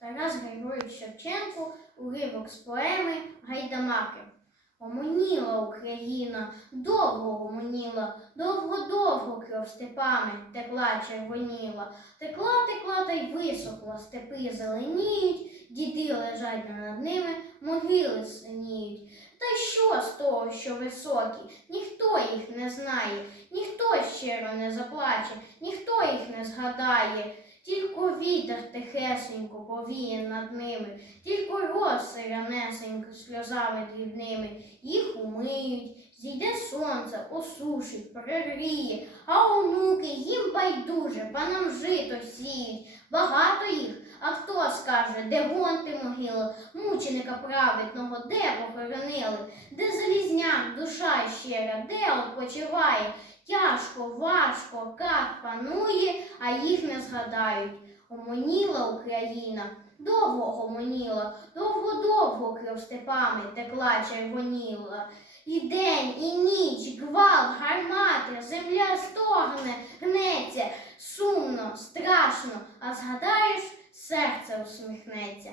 Тарас Григорович Шевченко, уривок з поеми Гайдамаки. Омоніла Україна, довго гомоніла, довго-довго кров степами текла червоніла, текла, текла та й висохла, степи зеленіють, діди лежать над ними, могили синіють. Та й що з того, що високі? Ніхто їх не знає, ніхто щиро не заплаче, ніхто їх не згадає. Тільки вітер тихесенько повіє над ними, тільки роси рянесенько сльозами дрібними, їх умиють, зійде сонце, осушить, перегріє, а онуки їм байдуже, панам жито сіють, багато їх. А хто скаже, де гонти могили, мученика праведного, де похоронили, де душа щира, де odpoчиває, тяжко, важко, как панує, а їх не згадають. Омоніла Україна, довго гомоніла, довго-довго кров степами текла червоніла. І день, і ніч, гвалт, гармати, земля стогне, гнеться, сумно, страшно, а згадаєш, серце усміхнеться.